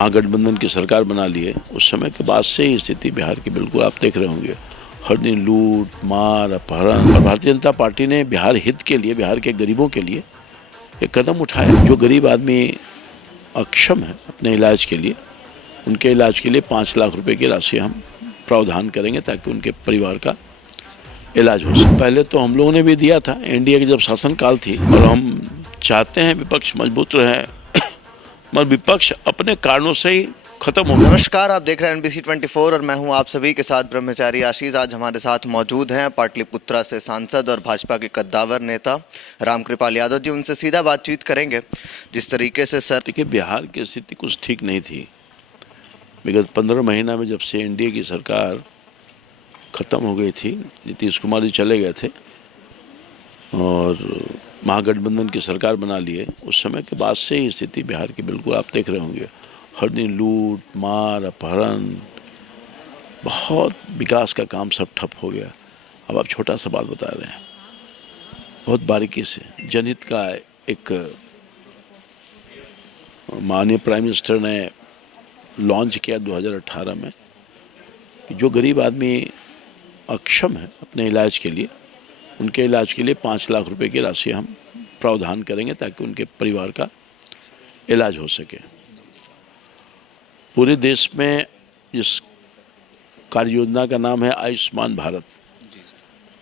महागठबंधन की सरकार बना ली है, उस समय के बाद से ही स्थिति बिहार की बिल्कुल आप देख रहे होंगे। हर दिन लूट मार अपहरण। और भारतीय जनता पार्टी ने बिहार हित के लिए, बिहार के गरीबों के लिए एक कदम उठाया। जो गरीब आदमी अक्षम है अपने इलाज के लिए, उनके इलाज के लिए 5 लाख रुपए की राशि हम प्रावधान करेंगे ताकि उनके परिवार का इलाज हो सके। पहले तो हम लोगों ने भी दिया था, एनडीए की जब शासनकाल थी, और हम चाहते हैं विपक्ष मजबूत रहे मगर विपक्ष अपने कारणों से ही खत्म हो गया। नमस्कार, आप देख रहे हैं NBC 24 और मैं हूं आप सभी के साथ ब्रह्मचारी आशीष। आज हमारे साथ मौजूद हैं पाटलिपुत्रा से सांसद और भाजपा के कद्दावर नेता रामकृपाल यादव जी। उनसे सीधा बातचीत करेंगे। जिस तरीके से सर, देखिए, बिहार की स्थिति कुछ ठीक नहीं थी। विगत 15 महीना में जब से एनडीए की सरकार खत्म हो गई थी, नीतीश कुमार जी चले गए थे और महागठबंधन की सरकार बना ली है, उस समय के बाद से ही स्थिति बिहार की बिल्कुल आप देख रहे होंगे। हर दिन लूट मार अपहरण, बहुत विकास का काम सब ठप हो गया। अब आप छोटा सा बात बता रहे हैं, बहुत बारीकी से जनहित का एक माननीय प्राइम मिनिस्टर ने लॉन्च किया 2018 में कि जो गरीब आदमी अक्षम है अपने इलाज के लिए, उनके इलाज के लिए 5 लाख रुपए की राशि हम प्रावधान करेंगे ताकि उनके परिवार का इलाज हो सके। पूरे देश में इस कार्य योजना का नाम है आयुष्मान भारत।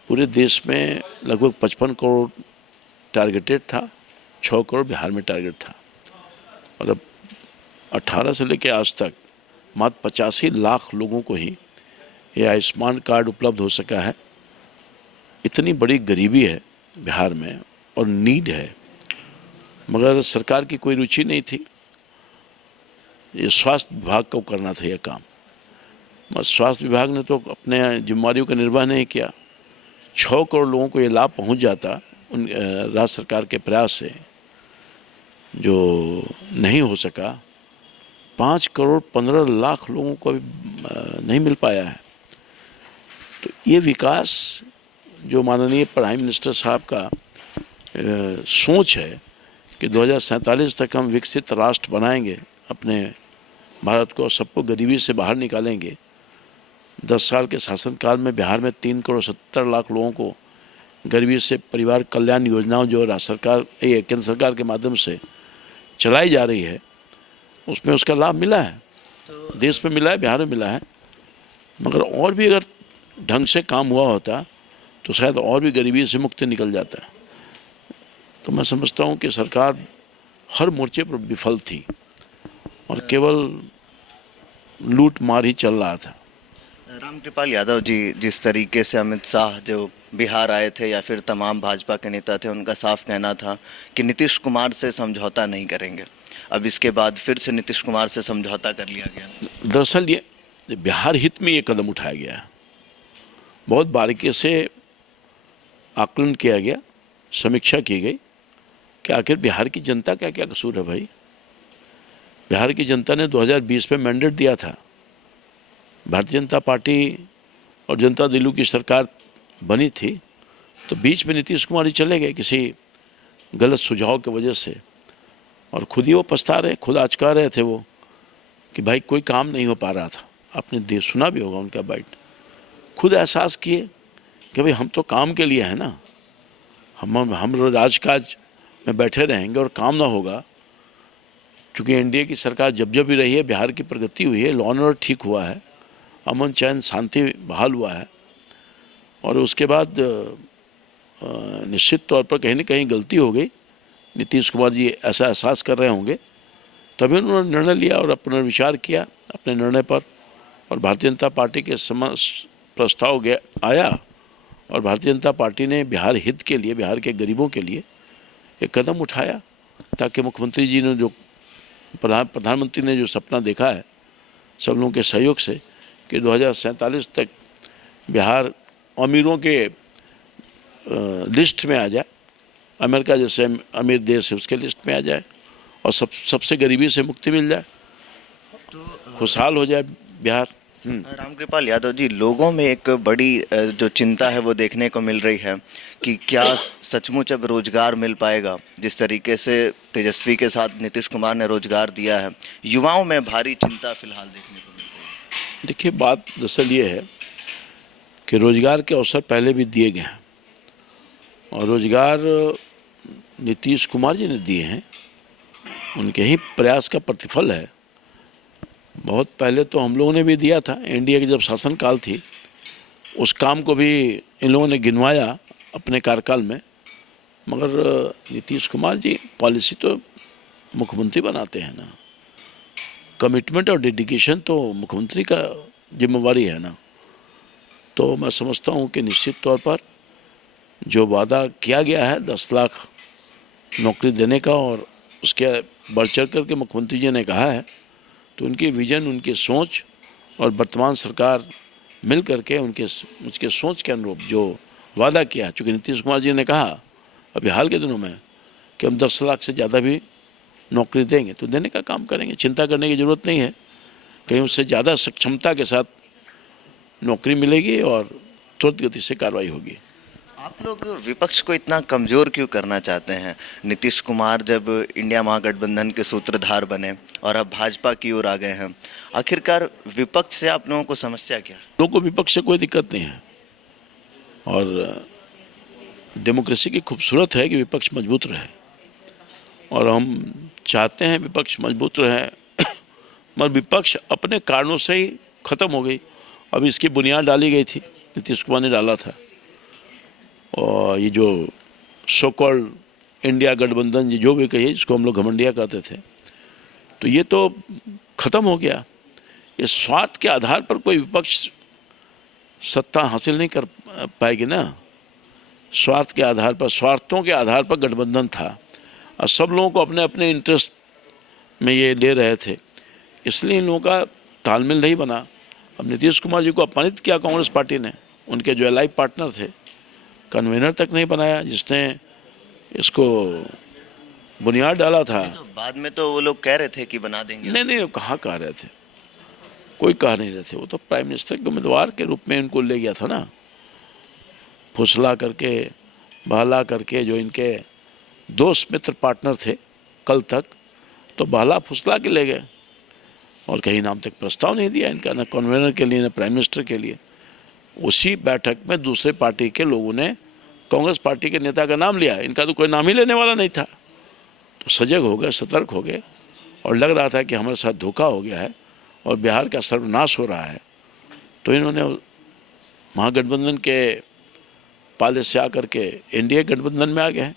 पूरे देश में लगभग 55 करोड़ टारगेटेड था, 6 करोड़ बिहार में टारगेट था। और अब 18 से लेकर आज तक मात्र 85 लाख लोगों को ही ये आयुष्मान कार्ड उपलब्ध हो सका है। इतनी बड़ी गरीबी है बिहार में और नीड है, मगर सरकार की कोई रुचि नहीं थी। ये स्वास्थ्य विभाग को करना था यह काम, मगर स्वास्थ्य विभाग ने तो अपने जिम्मेदारियों का निर्वाह नहीं किया। 6 करोड़ लोगों को ये लाभ पहुंच जाता उन राज्य सरकार के प्रयास से, जो नहीं हो सका। 5 करोड़ 15 लाख लोगों को अभी नहीं मिल पाया है। तो ये विकास जो माननीय प्राइम मिनिस्टर साहब का सोच है कि 2047 तक हम विकसित राष्ट्र बनाएंगे अपने भारत को, सबको गरीबी से बाहर निकालेंगे। 10 साल के शासनकाल में बिहार में 3 करोड़ 70 लाख लोगों को गरीबी से परिवार कल्याण योजनाओं जो राज्य सरकार केंद्र सरकार के माध्यम से चलाई जा रही है, उसमें उसका लाभ मिला है। तो देश में मिला है, बिहार में मिला है। मगर और भी अगर ढंग से काम हुआ होता तो शायद और भी गरीबी से मुक्ति निकल जाता है। तो मैं समझता हूँ कि सरकार हर मोर्चे पर विफल थी और केवल लूट मार ही चल रहा था। रामकृपाल यादव जी, जिस तरीके से अमित शाह जो बिहार आए थे या फिर तमाम भाजपा के नेता थे, उनका साफ कहना था कि नीतीश कुमार से समझौता नहीं करेंगे। अब इसके बाद फिर से नीतीश कुमार से समझौता कर लिया गया। दरअसल ये बिहार हित में ये कदम उठाया गया है। बहुत बारीकी से आकलन किया गया, समीक्षा की गई कि आखिर बिहार की जनता का क्या कसूर है। भाई, बिहार की जनता ने 2020 में मैंडेट दिया था। भारतीय जनता पार्टी और जनता दल की सरकार बनी थी, तो बीच में नीतीश कुमार ही चले गए किसी गलत सुझाव की वजह से, और खुद ही वो पछता रहे, खुद आज कह रहे थे वो कि भाई कोई काम नहीं हो पा रहा था। आपने सुना भी होगा उनका बाइट। खुद एहसास किए कि भाई हम तो काम के लिए है ना, हम राजकाज में बैठे रहेंगे और काम ना होगा। चूँकि एनडीए की सरकार जब जब भी रही है, बिहार की प्रगति हुई है, लॉ एंड ऑर्डर ठीक हुआ है, अमन चैन शांति बहाल हुआ है। और उसके बाद निश्चित तौर पर कहीं न कहीं गलती हो गई। नीतीश कुमार जी ऐसा एहसास कर रहे होंगे, तभी उन्होंने निर्णय लिया और पुनर्विचार किया अपने निर्णय पर, और भारतीय जनता पार्टी के प्रस्ताव आया और भारतीय जनता पार्टी ने बिहार हित के लिए, बिहार के गरीबों के लिए एक कदम उठाया ताकि मुख्यमंत्री जी ने जो प्रधानमंत्री ने जो सपना देखा है सब लोगों के सहयोग से कि 2047 तक बिहार अमीरों के लिस्ट में आ जाए, अमेरिका जैसे अमीर देश है उसके लिस्ट में आ जाए, और सबसे गरीबी से मुक्ति मिल जाए, तो खुशहाल हो जाए बिहार। रामकृपाल यादव जी, लोगों में एक बड़ी जो चिंता है वो देखने को मिल रही है कि क्या सचमुच अब रोजगार मिल पाएगा। जिस तरीके से तेजस्वी के साथ नीतीश कुमार ने रोजगार दिया है, युवाओं में भारी चिंता फिलहाल देखने को मिल रही है। देखिए, बात दरअसल ये है कि रोजगार के अवसर पहले भी दिए गए हैं और रोजगार नीतीश कुमार जी ने दिए हैं, उनके ही प्रयास का प्रतिफल है। बहुत पहले तो हम लोगों ने भी दिया था, एनडीए की जब शासनकाल थी उस काम को भी इन लोगों ने गिनवाया अपने कार्यकाल में। मगर नीतीश कुमार जी पॉलिसी तो मुख्यमंत्री बनाते हैं ना, कमिटमेंट और डेडिकेशन तो मुख्यमंत्री का जिम्मेवारी है ना। तो मैं समझता हूँ कि निश्चित तौर पर जो वादा किया गया है 10 लाख नौकरी देने का, और उसके बढ़ चढ़ करके मुख्यमंत्री जी ने कहा है, तो उनकी विजन, उनकी सोच और वर्तमान सरकार मिल करके उनके सोच के अनुरूप जो वादा किया, चूँकि नीतीश कुमार जी ने कहा अभी हाल के दिनों में कि हम 10 लाख से ज़्यादा भी नौकरी देंगे, तो देने का काम करेंगे। चिंता करने की ज़रूरत नहीं है, कहीं उससे ज़्यादा सक्षमता के साथ नौकरी मिलेगी और तुरंत गति से कार्रवाई होगी। आप लोग विपक्ष को इतना कमजोर क्यों करना चाहते हैं? नीतीश कुमार जब इंडिया महागठबंधन के सूत्रधार बने और अब भाजपा की ओर आ गए हैं, आखिरकार विपक्ष से आप लोगों को समस्या क्या? लोगों को विपक्ष से कोई दिक्कत नहीं है और डेमोक्रेसी की खूबसूरत है कि विपक्ष मजबूत रहे और हम चाहते हैं विपक्ष मजबूत रहे। मगर विपक्ष अपने कारणों से ही ख़त्म हो गई। अब इसकी बुनियाद डाली गई थी, नीतीश कुमार ने डाला था, और ये जो सो कॉल्ड इंडिया गठबंधन जो भी कहिए, जिसको हम लोग घमंडिया कहते थे, तो ये तो ख़त्म हो गया। ये स्वार्थ के आधार पर कोई विपक्ष सत्ता हासिल नहीं कर पाएगी ना। स्वार्थ के आधार पर, स्वार्थों के आधार पर गठबंधन था और सब लोगों को अपने अपने इंटरेस्ट में ये ले रहे थे, इसलिए इन लोगों का तालमेल नहीं बना। अब नीतीश कुमार जी को अपमानित किया कांग्रेस पार्टी ने, उनके जो एलाइव पार्टनर थे, कन्वेनर तक नहीं बनाया जिसने इसको बुनियाद डाला था। तो बाद में तो वो लोग कह रहे थे कि बना देंगे। नहीं, वो कहाँ कह रहे थे, कोई कह नहीं रहे थे। वो तो प्राइम मिनिस्टर के उम्मीदवार के रूप में इनको ले गया था ना, फुसला करके, बहला करके। जो इनके दोस्त मित्र पार्टनर थे कल तक, तो बहला फुसला के ले गए और कहीं नाम तक प्रस्ताव नहीं दिया इनका, ना कन्वेनर के लिए ना प्राइम मिनिस्टर के लिए। उसी बैठक में दूसरे पार्टी के लोगों ने कांग्रेस पार्टी के नेता का नाम लिया, इनका तो कोई नाम ही लेने वाला नहीं था। तो सजग हो गए, सतर्क हो गए और लग रहा था कि हमारे साथ धोखा हो गया है और बिहार का सर्वनाश हो रहा है। तो इन्होंने महागठबंधन के पाले से आकर के एनडीए गठबंधन में आ गए हैं।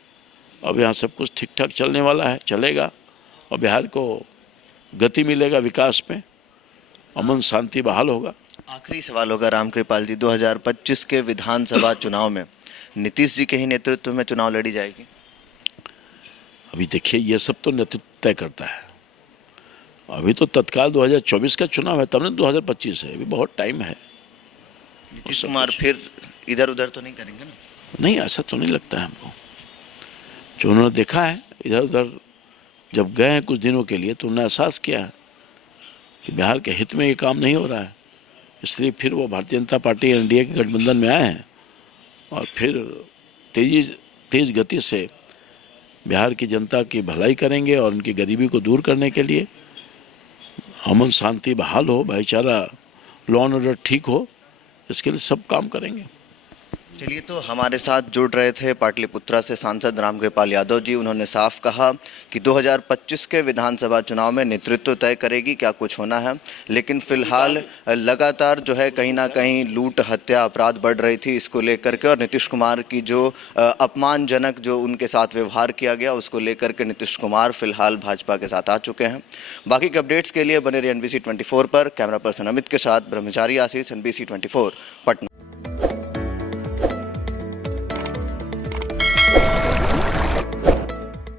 अब यहाँ सब कुछ ठीक ठाक चलने वाला है, चलेगा और बिहार को गति मिलेगा, विकास में अमन शांति बहाल होगा। आखिरी सवाल होगा रामकृपाल जी, 2025 के विधानसभा चुनाव में नीतीश जी के ही नेतृत्व में चुनाव लड़ी जाएगी? अभी देखिए, ये सब तो नेतृत्व तय करता है। अभी तो तत्काल 2024 का चुनाव है, तब ने 2025 है, अभी बहुत टाइम है। नीतीश कुमार फिर इधर उधर तो नहीं करेंगे ना? नहीं, ऐसा तो नहीं लगता है हमको। जो उन्होंने देखा है इधर उधर जब गए हैं कुछ दिनों के लिए, तो उन्होंने एहसास किया है कि बिहार के हित में ये काम नहीं हो रहा है, इसलिए फिर वो भारतीय जनता पार्टी एनडीए के गठबंधन में आए हैं और फिर तेज गति से बिहार की जनता की भलाई करेंगे और उनकी गरीबी को दूर करने के लिए अमन शांति बहाल हो, भाईचारा, लॉ एंड ऑर्डर ठीक हो, इसके लिए सब काम करेंगे। चलिए, तो हमारे साथ जुड़ रहे थे पाटलिपुत्रा से सांसद रामकृपाल यादव जी। उन्होंने साफ कहा कि 2025 के विधानसभा चुनाव में नेतृत्व तय करेगी क्या कुछ होना है, लेकिन फिलहाल लगातार जो है कहीं ना कहीं लूट, हत्या, अपराध बढ़ रही थी, इसको लेकर के, और नीतीश कुमार की जो अपमानजनक जो उनके साथ व्यवहार किया गया, उसको लेकर के नीतीश कुमार फिलहाल भाजपा के साथ आ चुके हैं। बाकी के अपडेट्स के लिए बने रहिए NBC 24 पर। कैमरा पर्सन अमित के साथ ब्रह्मचारी आशीष, NBC 24 पटना।